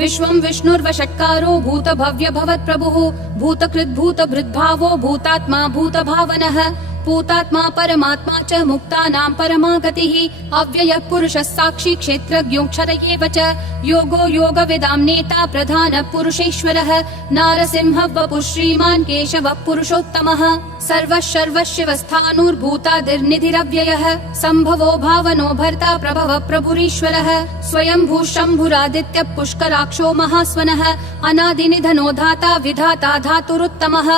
विश्वं विष्णुर्वषट्कारो भूतभव्य भवत्प्रभुः भूतकृद्भूतभृद्भावो भूतात्मा भूतभावनः भूतात्मा परमात्मा च मुक्तानां परमा गतिः अव्ययः पुरुषः साक्षी क्षेत्रज्ञोऽक्षर एव च योगो योगविदां नेता प्रधानः पुरुषेश्वरः नारसिंहः वपुः श्रीमान् केशवः पुरुषोत्तमः सर्वः सर्वशिवस्थाणुर्भूतादिर्निधिरव्ययः सम्भवो भावनो भर्ता प्रभवः प्रभुरीश्वरः स्वयंभूः शम्भुरादित्यः पुष्कराक्षो महास्वनः अनादिनिधनो धाता विधाता धातुरुत्तमः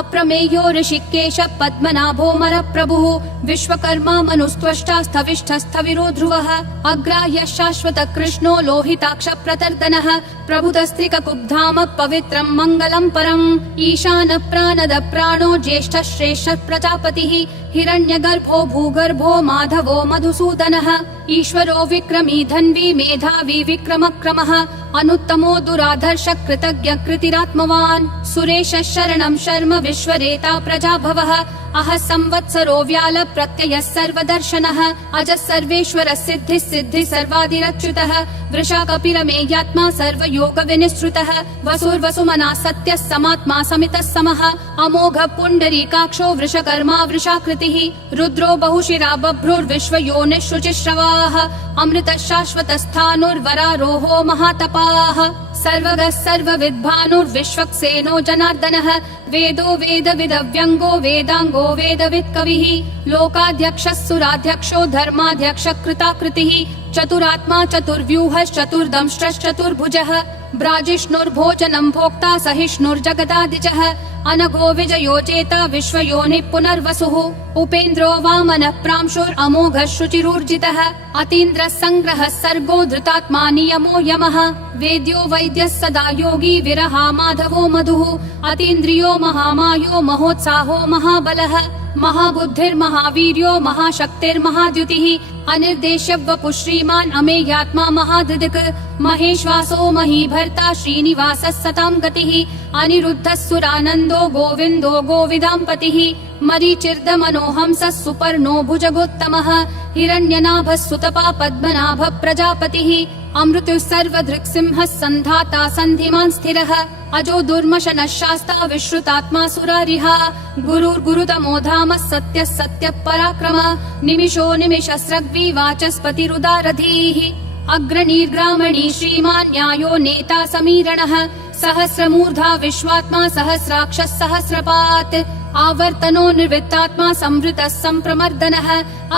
अप्रमेयो ऋषिकेशः पद्मनाभो मरप्रभुः विश्वकर्मा मनुस्त्वष्टा स्थविष्ठस्थविरो ध्रुवः अग्राह्यः शाश्वतः कृष्णो लोहिताक्ष प्रतर्दनः प्रभुतस्त्रिककुब्धाम पवित्रं मङ्गलं परम् ईशानः प्राणदः प्राणो ज्येष्ठः श्रेष्ठः प्रजापतिः हिरण्यगर्भो भूगर्भो माधवो मधुसूदनः ईश्वरो विक्रमी धन्वी मेधावी विक्रमक्रमः अनुत्तमो दुराधर्ष कृतज्ञ कृतिरात्मवान् सुरेशः शरणं शर्म विश्वरेता प्रजाभवः अहः संवत्सरो व्याल प्रत्ययः सर्वदर्शनः अजः सर्वेश्वरः सिद्धिः सिद्धिः सर्वादिरच्युतः वृषा कपिरमेयात्मा सर्वयोग विनिश्रुतः वसुर्वसुमना सत्यः समात्मा समितः समः अमोघः पुण्डरीकाक्षो वृषकर्मा वृषाकृतिः रुद्रो बहुशिरा बभ्रुर्विश्वयोनिः शुचिश्रवाः अमृतः शाश्वतस्थाणुर्वरारोहो महातपाः सर्वगः सर्वविद्भानुर्विश्वक्सेनो जनार्दनः वेदो वेदविदव्यङ्गो वेदाङ्गो वेदवित्कविः लोकाध्यक्षः सुराध्यक्षो धर्माध्यक्षः कृताकृतिः चतुरात्मा चतुर्व्यूहश्चतुर्दंष्ट्रश्चतुर्भुजः ब्राजिष्णुर्भोजनं भोक्ता सहिष्णुर्जगदादिजः अनघो विजयो जेता विश्वयोनिः पुनर्वसुः उपेन्द्रो वामनः प्रांशुरमोघः शुचिरूर्जितः अतीन्द्रः सङ्ग्रहः सर्गो धृतात्मा नियमो यमः वेद्यो वैद्यः सदा योगी विरहा माधवो मधुः अतीन्द्रियो महामायो महोत्साहो महाबलः महाबुद्धिर्महावीर्यो महाशक्तिर्महाद्युतिः अनिर्देश्य वपुः श्रीमान् अमेयात्मा महादृक् महेश्वासो महीभर्ता श्रीनिवासः सतां गतिः अनिरुद्धः सुरानन्दो गोविन्दो गोविदाम्पतिः मरीचिर्दमनोहंसः सुपर्णो भुजगोत्तमः हिरण्यनाभः सुतपा पद्मनाभः प्रजापतिः अमृतुः सर्वदृक्सिंहः सन्धाता सन्धिमान् स्थिरः अजो दुर्मशनः शास्ता विश्रुतात्मा सुरारिः गुरुर्गुरुतमो धामः सत्यः सत्यः पराक्रमः निमिषो निमिषस्रग्वी वाचस्पतिरुदारधीः अग्रणीर्ग्रामणी श्रीमान् न्यायो नेता समीरणः सहस्रमूर्धा विश्वात्मा सहस्राक्षः सहस्रपात् आवर्तनो निर्वृत्तात्मा संवृतः सम्प्रमर्दनः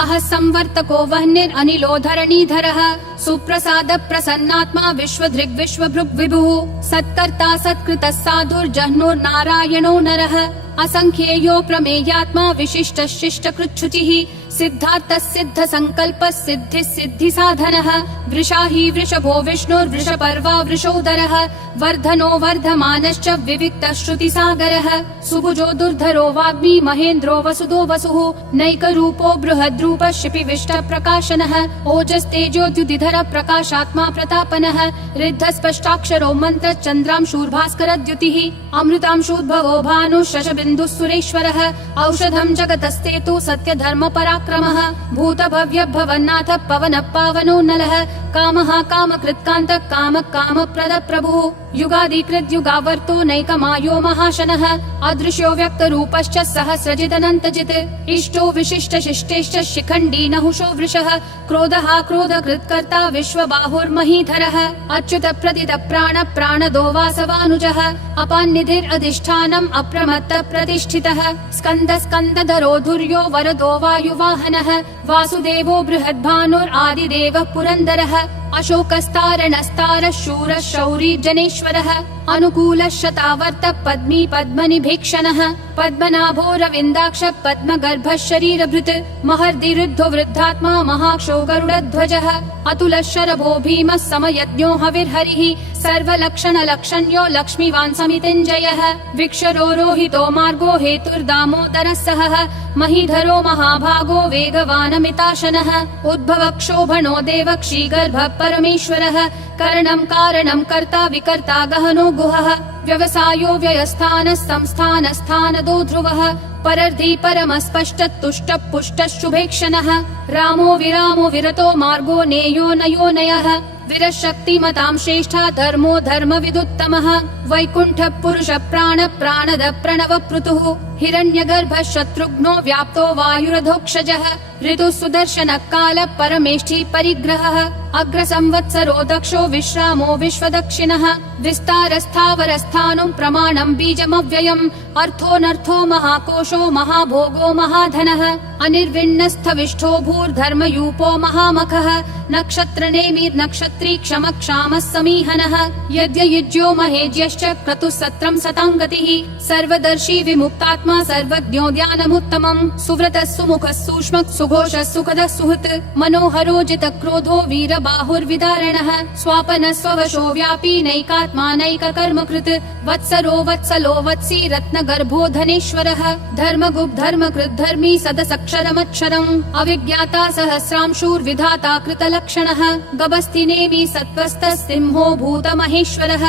अहः संवर्तको वह्निरनिलो धरणीधरः सुप्रसाद प्रसन्नात्मा विश्वधृग् विश्वभृग् विभुः सत्कर्ता सत्कृतः साधुर्जह्नुर्नारायणो नरः असंख्येयो प्रमेयात्मा विशिष्टः शिष्टकृच्छुचिः सिद्धार्थः सिद्ध संकल्पः सिद्धिः सिद्धि साधनः वृषाही वृषभो विष्णुर्वृषपर्वा वृषोदरः वर्धनो वर्धमानश्च विविक्तः श्रुतिसागरः सुभुजो दुर्धरो वाग्मी महेन्द्रो वसुदो वसुः नैकरूपो बृहद्रूपः शिपिविष्टः प्रकाशनः ओजस्तेजोद्युतिधर प्रकाशात्मा प्रतापनः ऋद्धस्पष्टाक्षरो मन्त्र चन्द्रांशूर्भास्करद्युतिः अमृतांशूद्भवो भानुः शशबिन्दुः सुरेश्वरः औषधं जगतस्तेतु सत्यधर्म पराक्रमः भूतभव्य भवन्नाथ पवनः पावनो नलः कामः कामकृत्कान्तः कामः कामप्रद प्रभुः युगादिकृत् युगावर्तो नैकमायो महाशनः अदृश्यो व्यक्तरूपश्च सहस्रजिदनन्तजित् इष्टो विशिष्ट शिष्टेश्च शिखण्डी नहुषो वृषः क्रोधः क्रोधकृत्कर्ता विश्वबाहुर्महीधरः अच्युत प्रदित प्राण प्राणदो वासवानुजः अपान्निधिरधिष्ठानम् अप्रमत्त प्रतिष्ठितः स्कन्द स्कन्दधरो धुर्यो वरदो वायुवाहनः वासुदेवो बृहद्भानुरादिदेवः पुरन्दरः अशोकस्तारणस्तारः शूरः शौरी जनेश्वरः अनुकूलः शतावर्तः पद्मी पद्मनिभीक्षणः पद्मनाभो रविन्दाक्ष पद्मगर्भः शरीरभृत् महर्दिरुद्धो वृद्धात्मा महाक्षो गरुडध्वजः अतुलः शरभो भीमः समयज्ञो हविर्हरिः सर्वलक्षणलक्षण्यो लक्ष्मीवान् समितिञ्जयः विक्षरो रोहितो मार्गो हेतुर्दामोदरः सहः महीधरो महाभागो वेगवानमिताशनः उद्भवक्षोभणो देवक्षीगर्भः परमेश्वरः करणं कारणं कर्ता विकर्ता गहनो गुहः व्यवसायो व्ययस्थानः संस्थानस्थानदो ध्रुवः परर्धि परमस्पष्ट तुष्ट पुष्ट शुभेक्षणः रामो विरामो विरतो मार्गो नेयो नयो नयः विरशक्तिमतां श्रेष्ठा धर्मो धर्मविदुत्तमः वैकुण्ठ पुरुष प्राण प्राणद प्रणव पृथुः हिरण्यगर्भ शत्रुघ्नो व्याप्तो वायुरधोक्षजः ऋतु सुदर्शन काल परमेष्ठी परिग्रहः अग्र संवत्सरो दक्षो विश्रामो विश्वदक्षिणः विस्तारस्थावरस्थानं प्रमाणं बीजमव्ययम् अर्थोऽनर्थो महाकोशो महाभोगो महाधनः अनिर्विण्णस्थविष्ठो भूर्धर्मयूपो महामखः नक्षत्रनेमि नक्षत्री क्षम क्षामः समीहनः यज्ञयुज्यो महेज्यश्च क्रतुः सत्रं सताङ्गतिः सर्वदर्शी विमुक्तात्मा सर्वज्ञो ध्यानमुत्तमम् सुव्रतः सुमुखः सूक्ष्मः सुघोषः सुखदः सुहृत् मनोहरो जितक्रोधो वीरबाहुर्विदारणः स्वापनः स्ववशो व्यापी नैकात्मा नैककर्मकृत् वत्सरो वत्सलो वत्सी रत्नगर्भो धनेश्वरः धर्मगुप् धर्मकृत् धर्मी सदसक्षरमक्षरम् अविज्ञाता सहस्रांशूर्विधाता कृतलक्षणः गभस्तिनेमि सत्त्वस्तः सिंहो भूतमहेश्वरः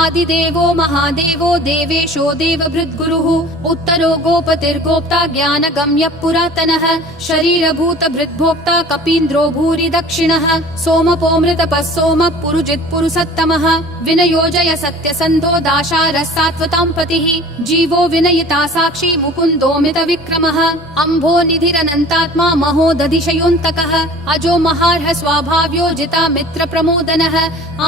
आदिदेवो महादेवो देवेशो देवभृद्गुरुः उत्तरो गोपतिर्गोप्ता ज्ञानगम्यः पुरातनः शरीरभूत भृद्भोक्ता कपीन्द्रो भूरि दक्षिणः सोमपोमृतपः सोमः पुरुजित् पुरुषोत्तमः विनयोजय सत्यसन्धो दाशारः सात्वतां पतिः जीवो विनयिता साक्षी मुकुन्दोमित विक्रमः अम्भो निधिरनन्तात्मा महोदधिशयोऽन्तकः अजो महार्ह स्वाभाव्यो जिता मित्र प्रमोदनः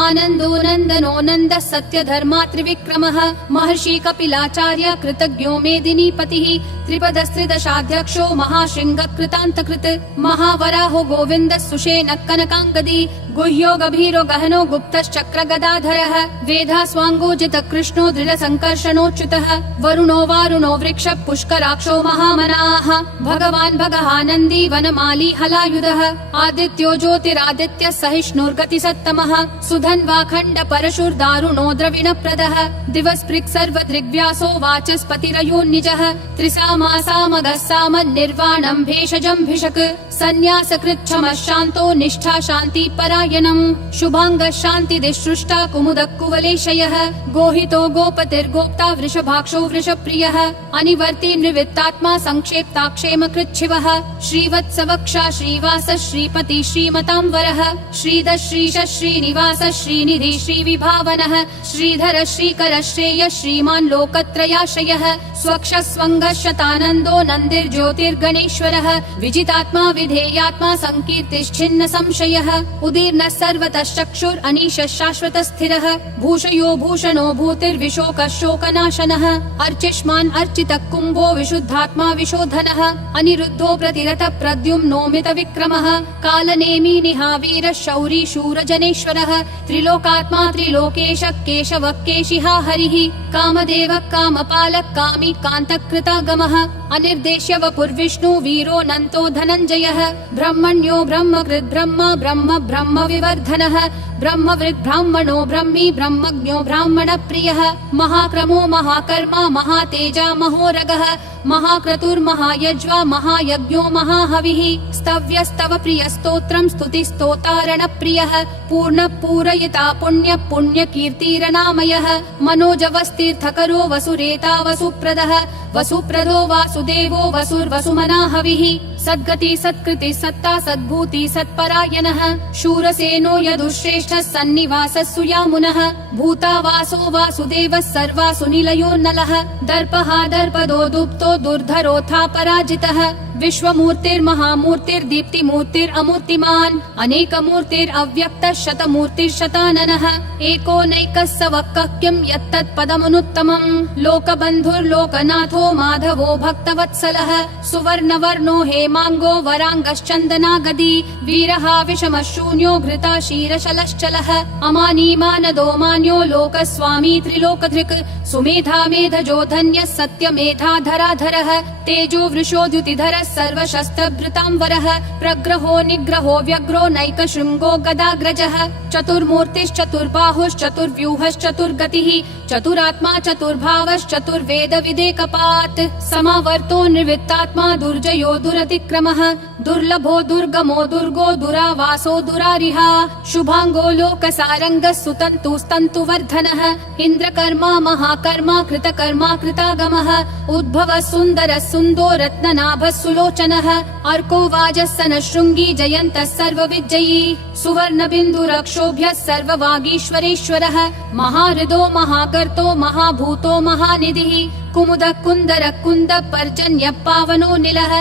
आनन्दो नन्दनो नन्दः सत्य धर्मा त्रिविक्रमः महर्षि कपिलाचार्य कृतज्ञो मेदिनीपतिः त्रिपदस्त्रिदशाध्यक्षो महाशृङ्ग कृतान्तकृत् महावराहो गोविन्दः सुषेणः कनकाङ्गदी गुह्यो गभीरो गहनो गुप्तश्चक्र गदाधरः वेधास्वाङ्गोजित कृष्णो दृढसङ्कर्षणोच्युतः वरुणो वारुणो वृक्ष पुष्कराक्षो महामनाः भगवान् भगहानन्दी वनमाली हलायुधः आदित्यो ज्योतिरादित्यः सहिष्णुर्गतिसत्तमः सुधन्वाखण्ड परशुर्दारुणो द्रविणप्रदः दिवस्पृक् सर्वदृग्व्यासो वाचस्पतिरयोन्निजः त्रिसामासामगः सामन्निर्वाणं भेषजं भिषक् सन्न्यासकृच्छमः शान्तो निष्ठा शान्ति परायणम् शुभाङ्गः शान्तिदिसृष्टा कुमुदः कुवलेशयः गोहितो गोपतिर्गोप्ता वृषभाक्षो वृषप्रियः अनिवर्ति निवृत्तात्मा संक्षेप्ताक्षेमकृच्छिवः श्रीवत्सवक्षा श्रीवास श्रीपति श्रीमतां वरः श्रीधर श्रीश श्रीनिवास श्रीनिधि श्रीविभावनः श्रीधर श्रीकर श्रेय श्रीमान् लोकत्रयाश्रयः स्वक्ष स्वङ्गः शतानन्दो नन्दिर्ज्योतिर्गणेश्वरः विजितात्मा विधेयात्मा संकीर्तिश्छिन्न संशयः उदीर्णः सर्वतः चक्षुर् अनीशः शाश्वतः स्थिरः भूषयो भूषणो भूतिर्विशोकः शोकनाशनः अर्चिष्मान् अर्चितः कुम्भो विशुद्धात्मा विशोधनः अनिरुद्धो प्रतिरथ प्रद्युम्नोमित विक्रमः कालनेमी निहावीरः शौरी शूरजनेश्वरः त्रिलोकात्मा त्रिलोकेश केशवः केशिहा हरिः कामदेवः कामपालः कामी कान्तकृतागमः अनिर्देश्य वपुर्विष्णु वीरो नन्तो धनञ्जयः ब्रह्मण्यो ब्रह्मकृत् ब्रह्म ब्रह्म ब्रह्म विवर्धनः ब्रह्मवृद् ब्राह्मणो ब्रह्मी ब्रह्मज्ञो ब्राह्मण प्रियः महाक्रमो महाकर्मा महातेजा महोरगः महाक्रतुर्महायज्वा महायज्ञो महाहविः स्तव्यस्तव प्रिय स्तोत्रं स्तुतिस्तोतारण प्रियः पूर्ण पूरयिता पुण्य पुण्य कीर्तिरनामयः मनोजवस्तीर्थकरो वसुरेता वसुप्रदः वसुप्रदो वासुदेवो वसुर्वसुमना हविः सद्गति सत्कृति सत्ता सद्भूति सत्परायणः शूरसेनो यदुश्रेष्ठः सन्निवासः सुयामुनः भूतावासो वासुदेवः सर्वासु निलयोन्नलः दर्पः दर्पदो दुप्तो दुर्धरोऽथा पराजितः विश्वमूर्तिर्महामूर्तिर्दीप्तिमूर्तिरमूर्तिमान् अनेकमूर्तिरव्यक्तः शतमूर्तिर्शताननः एको नैकः सवक्कः किं यत्तत्पदमनुत्तमम् लोकबन्धुर्लोकनाथो माधवो भक्तवत्सलः सुवर्णवर्णो हेमाङ्गो वराङ्गश्चन्दनागदी वीरः विषमः शून्यो घृता क्षीरशलश्चलः अमानी मानदो मान्यो लोकस्वामी त्रिलोकधृक् सुमेधा मेधजो धन्यः सत्यमेधाधराधरः तेजो वृषोद्युतिधरः सर्वज्ञः सर्वशस्त्रभृतांवरः प्रग्रहो निग्रहो व्यग्रो नैकशृङ्गो गदाग्रजः चतुर्मूर्तिश्चतुर्बाहुश्चतुर्व्यूहश्चतुर्गतिः चतुरात्मा चतुर्भावश्चतुर्वेद विदेकपात् समावर्तो निर्वित्तात्मा दुर्जयो दुरतिक्रमः दुर्लभो दुर्गमो दुर्गो दुरावासो दुरारिहा शुभांगो लोकसारङ्गः सुतन्तुस्तन्तुवर्धनः इन्द्रकर्मा महाकर्मा कृतकर्मा कृतागमः उद्भवः सुन्दरः सुन्दो रत्ननाभः सुलोचनः अर्को वाजः शृङ्गी जयन्तः सर्वविजयी सुवर्णबिन्दुरक्षोभ्यः सर्ववागीश्वरेश्वरः महाहृदो महाकर्तो महाभूतो महानिधिः कुमुद कुन्दर कुन्द पर्जन्य पावनो निलः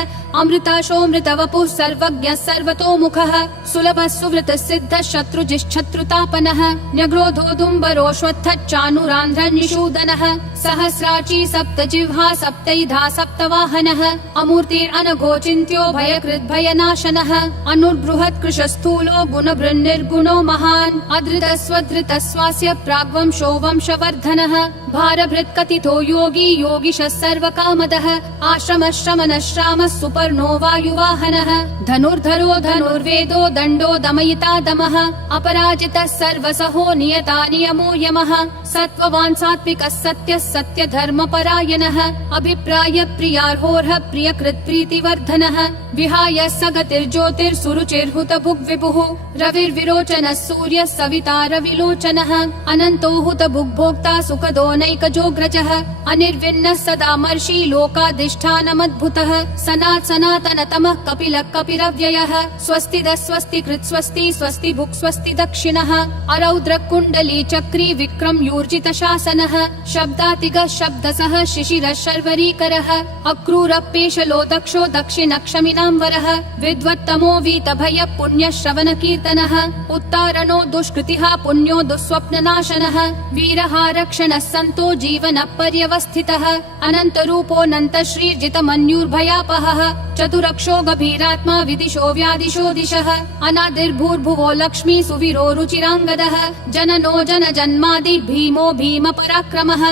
अमृताशोऽमृत वपुः सर्वज्ञः सर्वतोमुखः सुलभः सुवृतः सिद्धः शत्रुजिश्शत्रुतापनः न्यग्रोधोदुम्बरोऽश्वत्थश्चानुरान्ध्रनिषूदनः सहस्राची सप्तजिह्वा सप्तैधा सप्तवाहनः अमूर्तिरनघोचिन्त्यो भयकृद्भयनाशनः अनुर्बृहत्कृशस्थूलो गुणभृन्निर्गुणो महान् अधृतस्वधृतस्वास्य प्राग्वंशो वंशवर्धनः भारभृत्कथितो योगी योगिशः सर्वकामदः आश्रमः श्रमणः श्रामः सुपर्णो वायुवाहनः धनुर्धरो धनुर्वेदो दण्डो दमयिता दमः अपराजितः सर्वसहो नियता नियमो यमः सत्त्ववान् सात्विकः सत्यः सत्यधर्मपरायणः अभिप्राय प्रियार्होर्ह प्रियकृत् प्रीतिवर्धनः विहाय सगतिर्ज्योतिर्सुरुचिर्हुत भुग्विभुः रविर्विरोचनः सूर्यः सविता रविलोचनः अनन्तो हुत भुग्भोक्ता सुखदो नैकजोग्रजः अनिर्विन्नः सदा मर्षि लोकाधिष्ठानमद्भुतः सनातनतमः कपिलः कपिरव्ययः स्वस्तिदः स्वस्तिकृत् स्वस्ति स्वस्ति भुक् स्वस्ति दक्षिणः अरौद्र कुण्डली चक्री विक्रम यूर्जित शासनः शब्दातिगः शब्दसः शिशिरः शर्वरीकरः अक्रूरपेशलो दक्षो दक्षिणक्षमिनाम्बरः विद्वत्तमो वीतभय पुण्यश्रवण कीर्तनः उत्तारणो दुष्कृतिः पुण्यो दुःस्वप्ननाशनः वीरः रक्षणः सन्तो जीवनः पर्यवस्थितः अनन्तरूपोऽनन्त श्रीर्जितमन्युर्भयापहः चतुरक्षो गभीरात्मा विदिशो व्यादिशो दिशः अनादिर्भूर्भुवो लक्ष्मी सुवीरो रुचिराङ्गदः जननो जन जन्मादि भीमो भीम पराक्रमः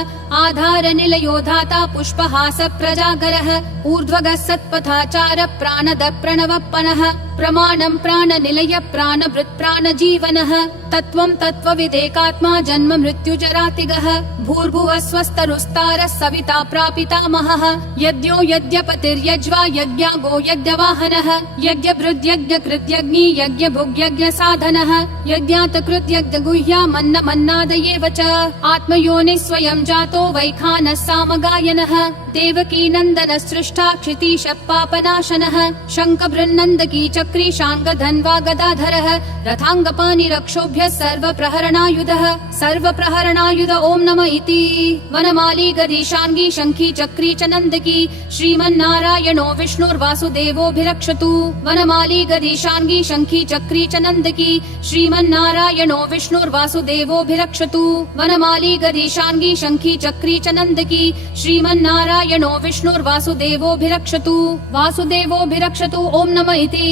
आधार निलयो धाता पुष्पहास प्रजागरः ऊर्ध्वगः सत्पथाचार प्राणद प्रणवप्पनः प्रमाणं प्राणनिलय प्राणभृत् प्राणजीवनः तत्त्वं तत्त्वविदेकात्मा जन्म मृत्युजरातिगः भूर्भुवः स्वस्तरुस्तारः सविता प्रापितामहः यज्ञो यज्ञपतिर्यज्वा यज्ञागो यज्ञवाहनः यज्ञभृद्यज्ञकृत्यग्नि यज्ञभुग्यज्ञसाधनः यज्ञातकृत्यज्ञगुह्यामन्नमन्नादयेव च आत्मयोनिः स्वयं जातो वैखानः सामगायनः देवकी नन्दन सृष्टा क्षितीशः पापनाशनः शङ्खबृन्नन्दकी चक्री शाङ्गधन्वा गदाधरः रथाङ्गपाणिरक्षोभ्यः सर्वप्रहरणायुध ॐ नमः इति वनमाली गदीशाङ्गी शङ्खी चक्री च नन्दकी श्रीमन्नारायणो विष्णुर्वासुदेवोऽभिरक्षतु वनमाली गदीशाङ्गी शङ्खी चक्री च नन्दकी श्रीमन्नारायणो विष्णुर्वासुदेवोऽभिरक्षतु वनमाली गदीशाङ्गी शङ्खी चक्री च नन्दकी श्रीमन्नारायणो विष्णुर्वासुदेवोऽभिरक्षतु वासुदेवोऽभिरक्षतु ॐ नमः इति।